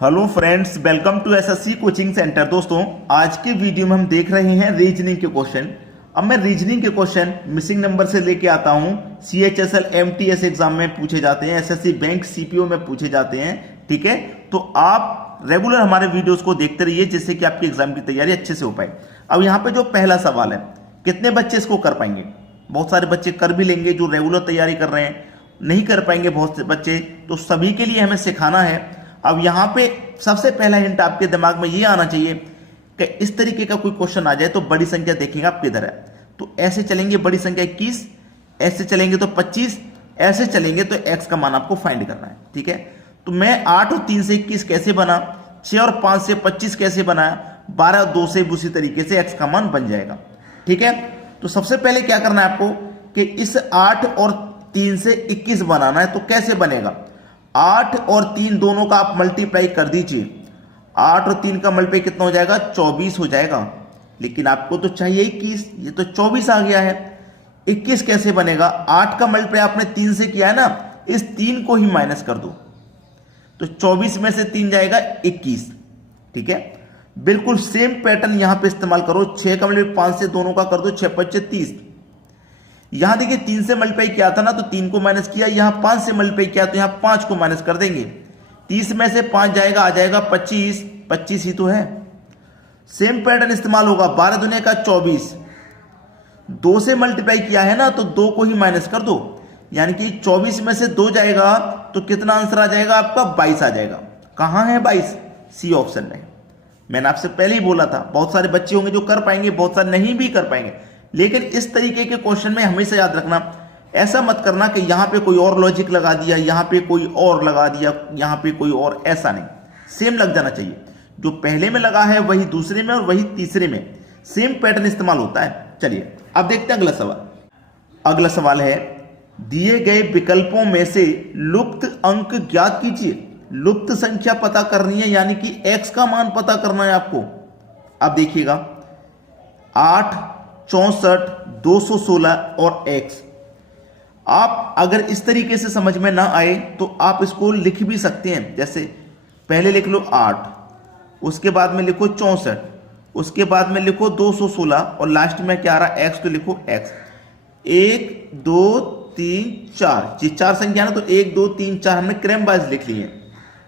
Hello friends, welcome to SSC coaching centre. दोस्तों, आज के वीडियो में हम देख रहे हैं रीजनिंग के क्वेश्चन। अब मैं रीजनिंग के क्वेश्चन मिसिंग नंबर से लेके आता हूं। सीएचएसएल एमटीएस एग्जाम में पूछे जाते हैं, एसएससी बैंक सीपीओ में पूछे जाते हैं। ठीक है, तो आप रेगुलर हमारे वीडियोस को देखते रहिए जिससे कि आपकी एग्जाम की तैयारी अच्छे से हो पाए। अब यहाँ पे जो पहला सवाल है, कितने बच्चे इसको कर पाएंगे? बहुत सारे बच्चे कर भी लेंगे जो रेगुलर तैयारी कर रहे हैं, नहीं कर पाएंगे बहुत से बच्चे, तो सभी के लिए हमें सिखाना है। अब यहाँ पे सबसे पहला हिंट आपके दिमाग में ये आना चाहिए कि इस तरीके का कोई क्वेश्चन आ जाए तो बड़ी संख्या देखेंगे आप किधर है। तो ऐसे चलेंगे बड़ी संख्या 21, ऐसे चलेंगे तो 25, ऐसे चलेंगे तो x का मान आपको फाइंड करना है। ठीक है, तो मैं 8 और 3 से 21 कैसे बना, 6 और 5 से 25 कैसे बनाया, 12 और 2 से उसी तरीके से x का मान बन जाएगा। ठीक है, तो सबसे पहले क्या करना है आपको कि इस 8 और 3 से 21 बनाना है। तो कैसे बनेगा? 8 और 3 दोनों का आप मल्टीप्लाई कर दीजिए। 8 और 3 का मल्टीप्लाई कितना हो जाएगा? 24 हो जाएगा। लेकिन आपको तो चाहिए 21, ये तो 24 आ गया है। 21 कैसे बनेगा? 8 का मल्टीप्लाई आपने 3 से किया है ना, इस 3 को ही माइनस कर दो तो 24 में से 3 जाएगा 21। ठीक है, बिल्कुल सेम पैटर्न यहां पे इस्तेमाल करो। 6 का मल्टीप्लाई 5 से दोनों का कर दो, 6 5 30। यहां देखिए 3 से मल्टीप्लाई किया था ना, तो 3 को माइनस किया। यहां 5 से मल्टीप्लाई किया तो यहां 5 को माइनस कर देंगे। 30 में से 5 जाएगा, आ जाएगा 25। 25 ही तो है। सेम पैटर्न इस्तेमाल होगा। 12 दुनिया का 24, 2 से मल्टीप्लाई किया है ना, तो 2 को ही माइनस कर दो, यानी कि 24 में से 2 जाएगा तो कितना आंसर आ जाएगा आपका? 22 आ जाएगा। कहां है 22? सी ऑप्शन में। मैंने आपसे पहले ही बोला था, बहुत सारे बच्चे होंगे जो कर पाएंगे, बहुत सारे नहीं भी कर पाएंगे। लेकिन इस तरीके के क्वेश्चन में हमेशा याद रखना, ऐसा मत करना कि यहां पे कोई और लॉजिक लगा दिया, यहां पे कोई और लगा दिया, यहां पे कोई और, ऐसा नहीं। सेम लग जाना चाहिए। जो पहले में लगा है वही दूसरे में और वही तीसरे में, सेम पैटर्न इस्तेमाल होता है। चलिए अब देखते हैं अगला सवाल। अगला सवाल है, दिए गए विकल्पों में से लुप्त अंक ज्ञात कीजिए। लुप्त संख्या पता करनी है, यानी कि x का मान पता करना है आपको। अब देखिएगा, 8, 64, 216 और x। आप अगर इस तरीके से समझ में ना आए तो आप इसको लिख भी सकते हैं। जैसे पहले लिख लो 8, उसके बाद में लिखो 64, उसके बाद में लिखो 216 और लास्ट में क्या आ रहा? x, तो लिखो x। 1 2 3 4, ये 4 संख्या ना, तो 1 2 3 4 हमने क्रम वाइज लिख ली है।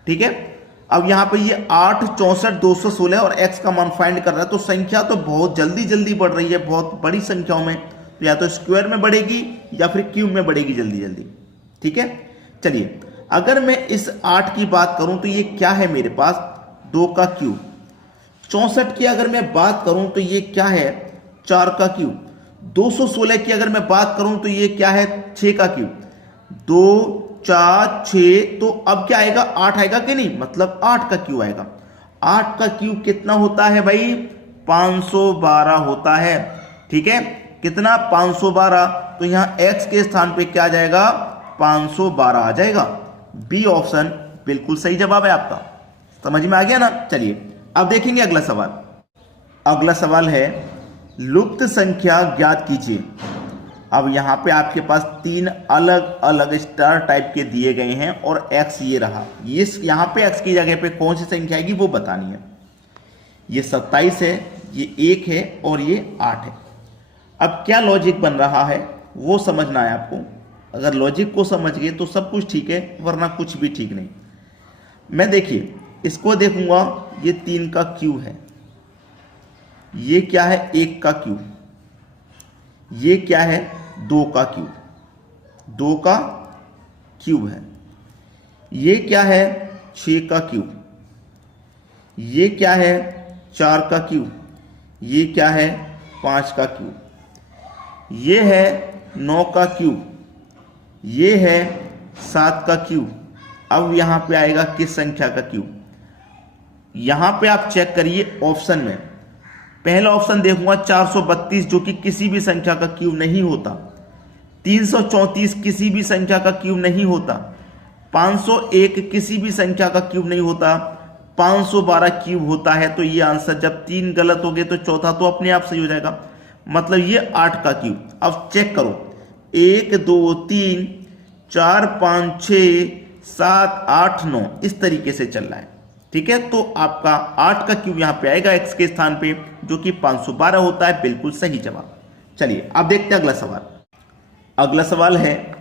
ठीक है, अब यहां पे ये 8, 64, 216 और x का मान फाइंड कर रहा है। तो संख्या तो बहुत जल्दी जल्दी बढ़ रही है, बहुत बड़ी संख्याओं में। तो या तो स्क्वायर में बढ़ेगी या फिर क्यूब में बढ़ेगी जल्दी जल्दी। ठीक है, चलिए अगर मैं इस 8 की बात करूं तो ये क्या है मेरे पास? 2 का क्यूब। 64 की अगर मैं बात करूं तो ये क्या है? 4 का क्यूब। 216 की अगर मैं बात करूं तो ये क्या है? 6 का क्यूब। 2 4 6, तो अब क्या आएगा? 8 आएगा कि नहीं? मतलब 8 का क्यूब आएगा। 8 का क्यूब कितना होता है भाई? 512 होता है। ठीक है, कितना? 512। तो यहां x के स्थान पे क्या आ जाएगा? 512 आ जाएगा। बी ऑप्शन बिल्कुल सही जवाब है आपका। समझ में आ गया ना? चलिए अब देखेंगे अगला सवाल। अगला सवाल है, लुप्त संख्या ज्ञात कीजिए। अब यहां पे आपके पास 3 अलग अलग स्टार टाइप के दिए गए हैं और x ये रहा। ये यहां पे x की जगह पे कौन सी संख्या आएगी वो बतानी है। ये 27 है, ये 1 है और ये 8 है। अब क्या लॉजिक बन रहा है वो समझना है आपको। अगर लॉजिक को समझ गए तो सब कुछ ठीक है, वरना कुछ भी ठीक नहीं। मैं देखिए इसको देखूंगा, ये 3 का क्यूब है, ये क्या है? 1 का क्यूब। ये क्या है? 2 का क्यूब। 2 का क्यूब है। ये क्या है? 6 का क्यूब। ये क्या है? 4 का क्यूब। ये क्या है? 5 का क्यूब। ये है 9 का क्यूब। ये है 7 का क्यूब। अब यहां पे आएगा किस संख्या का क्यूब? यहां पे आप चेक करिए ऑप्शन में। पहला ऑप्शन देखूंगा 432, जो कि किसी भी संख्या का क्यूब नहीं होता। 334 किसी भी संख्या का क्यूब नहीं होता। 501 किसी भी संख्या का क्यूब नहीं होता। 512 क्यूब होता है। तो ये आंसर, जब 3 गलत हो गए तो चौथा तो अपने आप सही हो जाएगा। मतलब ये 8 का क्यूब। अब चेक करो, 1 2 3 4 5 6 7 8 9 इस तरीके से चल रहा है। ठीक है, तो आपका 8 का क्यूब यहां पे आएगा x के स्थान पे, जो कि 512 होता है। बिल्कुल सही जवाब। चलिए अब देखते हैं अगला सवाल। अगला सवाल है,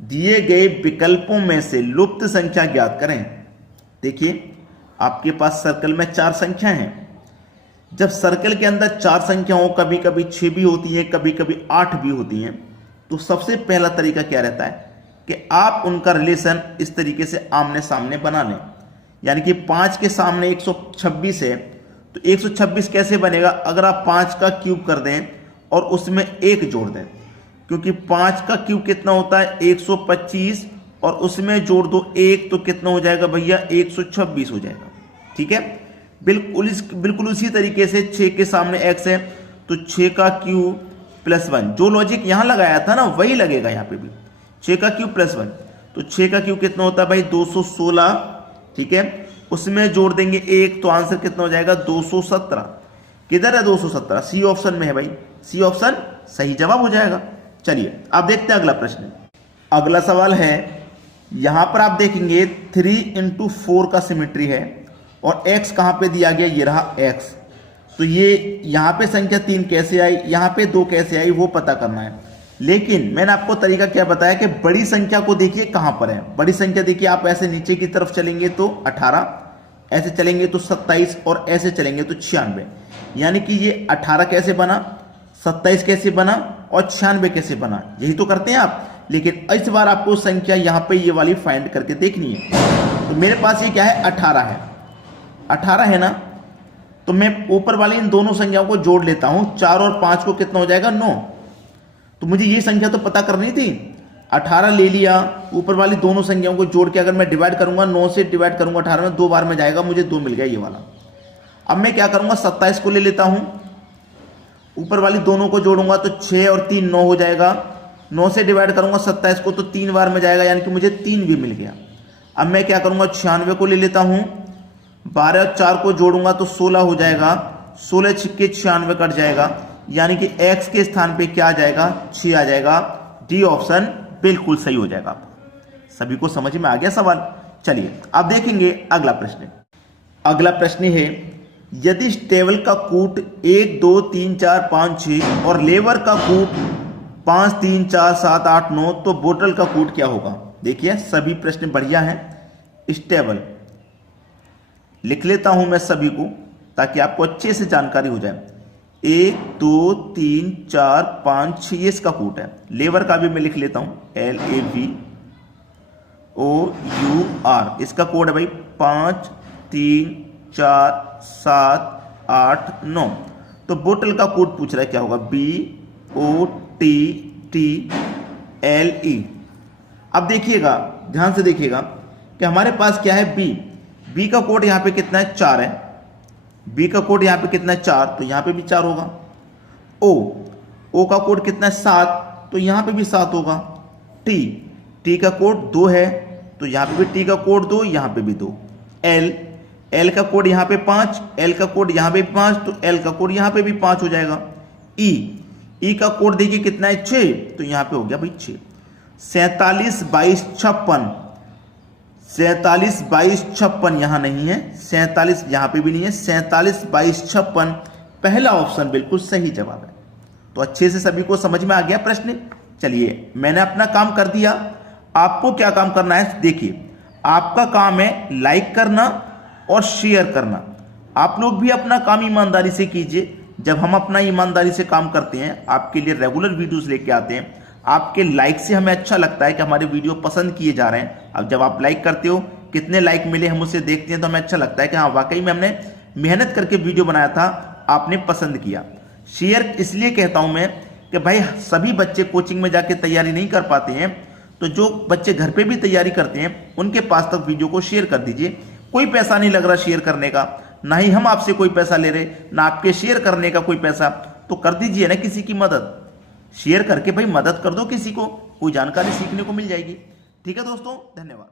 दिए गए विकल्पों में से लुप्त संख्या ज्ञात करें। देखिए आपके पास सर्कल में 4 संख्या हैं। जब सर्कल के अंदर 4 संख्या हो, कभी कभी 6 भी होती है, कभी कभी 8 भी होती हैं, तो सबसे पहला तरीका क्या रहता है कि आप उनका रिलेशन इस तरीके से आमने सामने बना लें। यानी कि 5 के सामने 126 है, तो 126 कैसे बनेगा? अगर आप 5 का क्यूब कर दें और उसमें 1 जोड़ दें, क्योंकि 5 का क्यूब कितना होता है? 125, और उसमें जोड़ दो 1, तो कितना हो जाएगा भैया? 126 हो जाएगा। ठीक है, बिल्कुल उसी तरीके से 6 के सामने x है, तो 6 का क्यूब प्लस 1, जो लॉजिक यहां लगाया था ना वही लगेगा यहां पे भी। 6 का क्यूब प्लस 1, तो 6 का क्यूब कितना होता है भाई? 216। ठीक है, उसमें जोड़ देंगे 1, तो आंसर कितना हो जाएगा? 217। किधर है 217? सी ऑप्शन में है भाई, सी ऑप्शन सही जवाब हो जाएगा। चलिए अब देखते हैं अगला प्रश्न। अगला सवाल है, यहां पर आप देखेंगे 3 × 4 का सिमेट्री है, और x कहां पे दिया गया? ये रहा x। तो ये यहां पे संख्या 3 कैसे आई, यहां पे 2 कैसे आई, वो पता करना है। लेकिन मैंने आपको तरीका क्या बताया कि बड़ी संख्या को देखिए कहां पर है। बड़ी संख्या देखिए, आप ऐसे नीचे की तरफ चलेंगे तो 18, ऐसे चलेंगे तो 27, और ऐसे चलेंगे तो 96। यानी कि ये 18 कैसे बना, 27 कैसे बना, और 96 कैसे बना? यही तो करते हैं आप। लेकिन इस बार आपको संख्या यहां पे ये वाली फाइंड करके देखनी है। तो मेरे पास ये क्या है? 18 है। 18 है ना, तो मैं ऊपर वाली इन दोनों संख्याओं को जोड़ लेता हूं। 4 और 5 को कितना हो जाएगा? 9। तो मुझे ये संख्या तो पता करनी थी। 18 ले लिया, ऊपर वाली दोनों संख्याओं को जोड़ के अगर मैं डिवाइड करूंगा, 9 से डिवाइड करूंगा 18 में, 2 बार में जाएगा, मुझे 2 मिल गया ये वाला। अब मैं क्या करूंगा? 27 को ले लेता हूं, ऊपर वाली दोनों को जोड़ूंगा तो 6 और 3 9 हो जाएगा। 9 से डिवाइड करूंगा 27 को, तो 3 बार में जाएगा, यानी कि मुझे 3 भी मिल गया। अब मैं क्या करूंगा? 96 को ले लेता हूं, 12 और 4 को जोड़ूंगा तो 16 हो जाएगा। 16 छिक्के 96 कट जाएगा, यानी कि x के स्थान पे क्या आ जाएगा? 6 आ जाएगा। डी ऑप्शन बिल्कुल सही हो जाएगा। सभी को समझ में आ गया सवाल? चलिए अब देखेंगे अगला प्रश्न। अगला प्रश्न है, यदि टेबल का कूट 1 2 3 4 5 6 और लेबर का कूट 5 3 4 7 8 9, तो बोतल का कूट क्या होगा? देखिए सभी प्रश्न बढ़िया हैं। स्टेबल लिख लेता हूं मैं सभी को, ताकि आपको अच्छे से जानकारी हो जाए। 1 2 3 4 5 6 ये इसका कूट है। लेबर का भी मैं लिख लेता हूं, LABOUR, इसका कोड है भाई 5 3 4 7 8 9। तो बोतल का कोड पूछ रहा है क्या होगा? BOTTLE। अब देखिएगा, ध्यान से देखिएगा कि हमारे पास क्या है? बी का कोड यहां पे कितना है? 4 है। बी का कोड यहां पे कितना है? 4, तो यहां पे भी 4 होगा। ओ का कोड कितना है? 7, तो यहां पे भी 7 होगा। टी का कोड 2 है, तो यहां पे भी टी का कोड 2, यहां पे भी 2। एल का कोड यहां पे 5, एल का कोड यहां पे 5, तो एल का कोड यहां पे भी 5 हो जाएगा। ई का कोड देखिए कितना है? 6, तो यहां पे हो गया भाई 6। 47 22 56, 47 22 56 यहां नहीं है, 47 यहां पे भी नहीं है, 47 22 56 पहला ऑप्शन बिल्कुल सही जवाब है। तो अच्छे से सभी को समझ में आ गया प्रश्न? चलिए मैंने अपना काम कर दिया, आपको क्या काम करना है? देखिए आपका काम है लाइक करना और शेयर करना। आप लोग भी अपना काम ईमानदारी से कीजिए। जब हम अपना ईमानदारी से काम करते हैं, आपके लिए रेगुलर वीडियोस लेके आते हैं, आपके लाइक से हमें अच्छा लगता है कि हमारे वीडियो पसंद किए जा रहे हैं। अब जब आप लाइक करते हो, कितने लाइक मिले हम उसे देखते हैं, तो हमें अच्छा लगता है कि हाँ वाकई में हमने मेहनत करके वीडियो बनाया था, आपने पसंद किया। शेयर इसलिए कहता हूं मैं कि भाई सभी बच्चे कोचिंग में जाके तैयारी नहीं कर पाते हैं, तो जो बच्चे घर पे भी तैयारी करते हैं उनके पास तक वीडियो को शेयर कर दीजिए। कोई पैसा नहीं लग रहा शेयर करने का, ना ही हम आपसे कोई पैसा ले रहे, ना आपके शेयर करने का कोई पैसा, तो कर दीजिए ना किसी की मदद। शेयर करके भाई मदद कर दो किसी को, कोई जानकारी सीखने को मिल जाएगी। ठीक है दोस्तों, धन्यवाद।